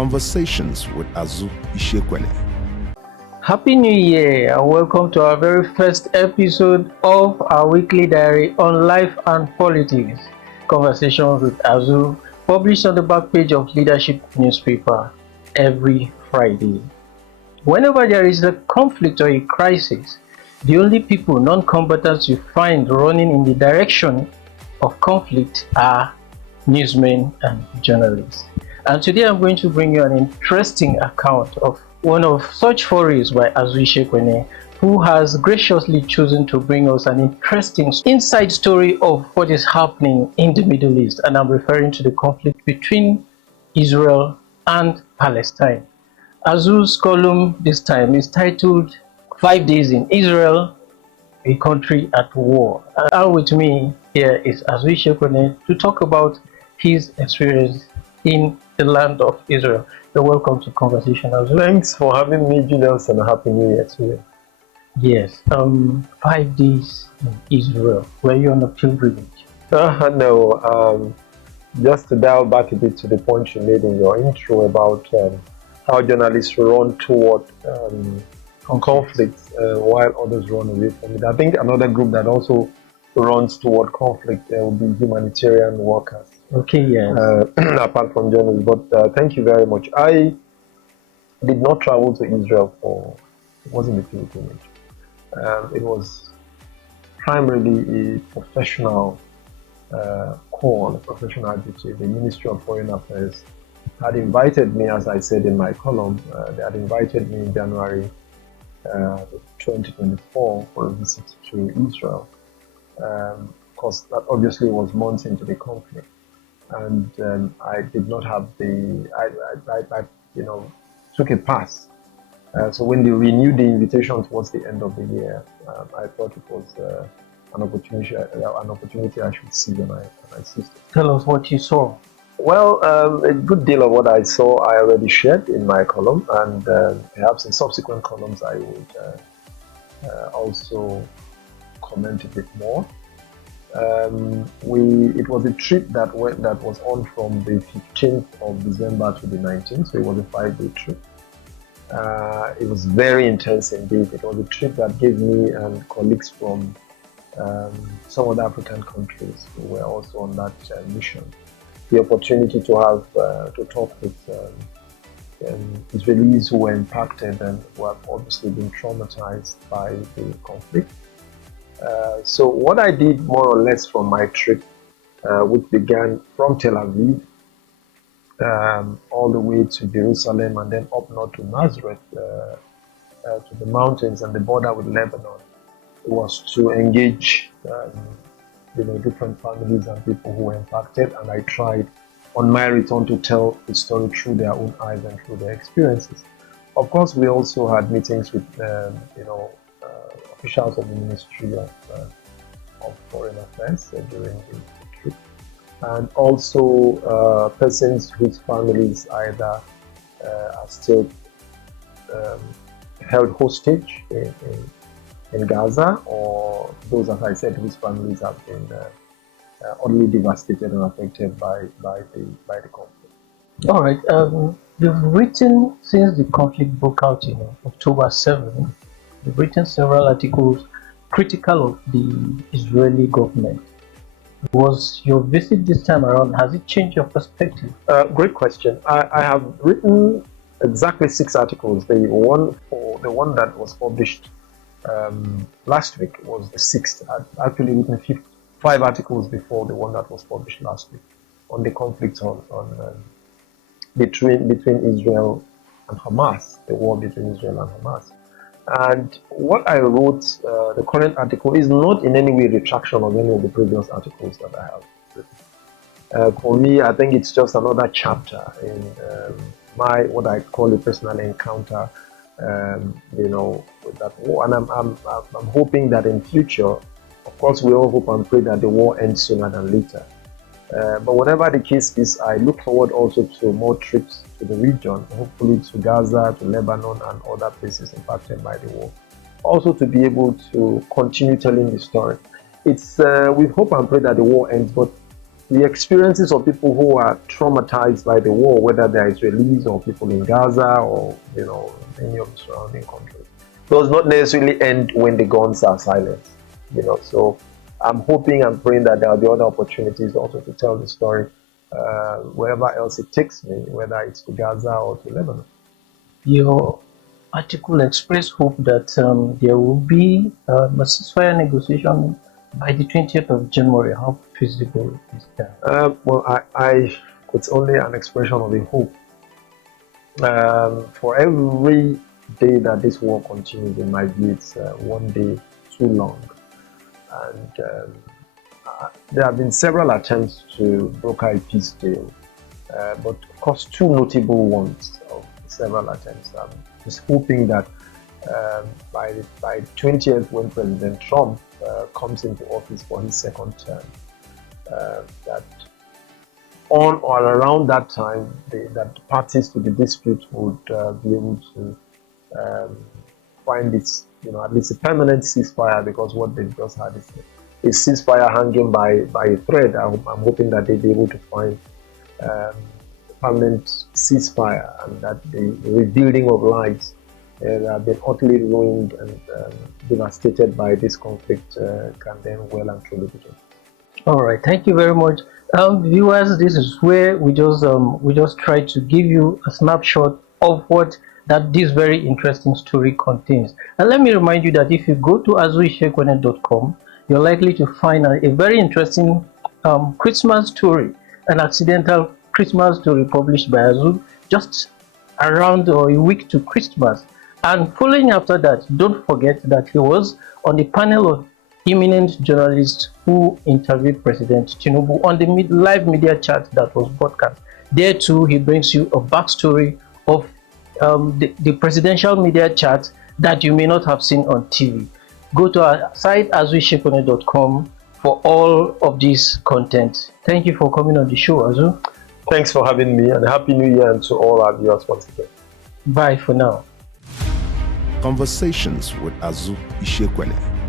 Conversations with Azu Ishekwene. Happy New Year and welcome to our very first episode of our weekly diary on life and politics. Conversations with Azu, published on the back page of Leadership newspaper every Friday. Whenever there is a conflict or a crisis, the only people, non-combatants, you find running in the direction of conflict are newsmen and journalists. And today I'm going to bring you an interesting account of one of such forays by Azu Ishekwene, who has graciously chosen to bring us an interesting inside story of what is happening in the Middle East. And I'm referring to the conflict between Israel and Palestine. Azu's column this time is titled 5 Days in Israel, a Country at War. And with me here is Azu Ishekwene to talk about his experience in the land of Israel. You're welcome to Conversation, Azu. Thanks for having me, Julius, and a Happy New Year to you. Yes, 5 days in Israel. Were you on a pilgrimage? No, just to dial back a bit to the point you made in your intro about how journalists run toward conflict while others run away from it. I think another group that also runs toward conflict will be humanitarian workers. Okay, yes. Apart from journalists, but thank you very much. I did not travel to Israel it wasn't a pilgrimage. It was primarily a professional call, a professional duty. The Ministry of Foreign Affairs had invited me, as I said in my column, they had invited me in January 2024 for a visit to Israel. Because that obviously was months into the conflict. And I did not have I took a pass. So when they renewed the invitation towards the end of the year, I thought it was an opportunity I should seize, and I seized it. Tell us what you saw. Well, a good deal of what I saw I already shared in my column, and perhaps in subsequent columns I would also comment a bit more. It was a trip that was on from the 15th of December to the 19th, so it was a 5-day trip. It was very intense indeed. It was a trip that gave me and colleagues from some other African countries who were also on that mission the opportunity to have to talk with Israelis who were impacted and who have obviously been traumatized by the conflict. So what I did more or less from my trip, which began from Tel Aviv all the way to Jerusalem and then up north to Nazareth, to the mountains and the border with Lebanon, was to engage different families and people who were impacted, and I tried on my return to tell the story through their own eyes and through their experiences. Of course, we also had meetings with officials of the Ministry of Foreign Affairs during the trip, and also persons whose families either are still held hostage in Gaza, or those, as I said, whose families have been utterly devastated and affected by the conflict. All right. You've written since the conflict broke out in October 7th. You've written several articles critical of the Israeli government. Was your visit this time around, has it changed your perspective? Great question. I have written exactly 6 articles. The one that was published last week was the 6th. I'd actually written 5 articles before the one that was published last week on the conflict between Israel and Hamas, the war between Israel and Hamas. And what I wrote, the current article, is not in any way a retraction of any of the previous articles that I have written. For me, I think it's just another chapter in what I call a personal encounter, with that war. And I'm hoping that in future, of course, we all hope and pray that the war ends sooner than later. But whatever the case is, I look forward also to more trips to the region, hopefully to Gaza, to Lebanon, and other places impacted by the war. Also to be able to continue telling the story. It's we hope and pray that the war ends, but the experiences of people who are traumatized by the war, whether they're Israelis or people in Gaza or any of the surrounding countries, does not necessarily end when the guns are silenced. So I'm hoping and praying that there will be other opportunities also to tell the story wherever else it takes me, whether it's to Gaza or to Lebanon. Your article expressed hope that there will be a ceasefire negotiation by the 20th of January. How feasible is that? Well, it's only an expression of a hope. For every day that this war continues, in my view, it's one day too long. And there have been several attempts to broker a peace deal, but of course, two notable ones of several attempts. I'm just hoping that by 20th, when President Trump comes into office for his second term, that on or around that time, that the parties to the dispute would be able to find this, at least a permanent ceasefire, because what they've just had is a ceasefire hanging by a thread. I'm hoping that they'll be able to find a permanent ceasefire, and that the rebuilding of lives that have been utterly ruined and devastated by this conflict can then well and truly begin. All right, thank you very much. Viewers, this is where we just try to give you a snapshot of what this very interesting story contains. And let me remind you that if you go to azuishekwene.com, you're likely to find a very interesting Christmas story, an accidental Christmas story published by Azu just around or a week to Christmas. And following after that, don't forget that he was on the panel of eminent journalists who interviewed President Tinubu on the live media chat that was broadcast. There too, he brings you a backstory of the presidential media chat that you may not have seen on TV. Go to our site azuishekwene.com for all of this content. Thank you for coming on the show, Azu. Thanks for having me, and Happy New Year to all our viewers once again. Bye for now. Conversations with Azu Ishekwene.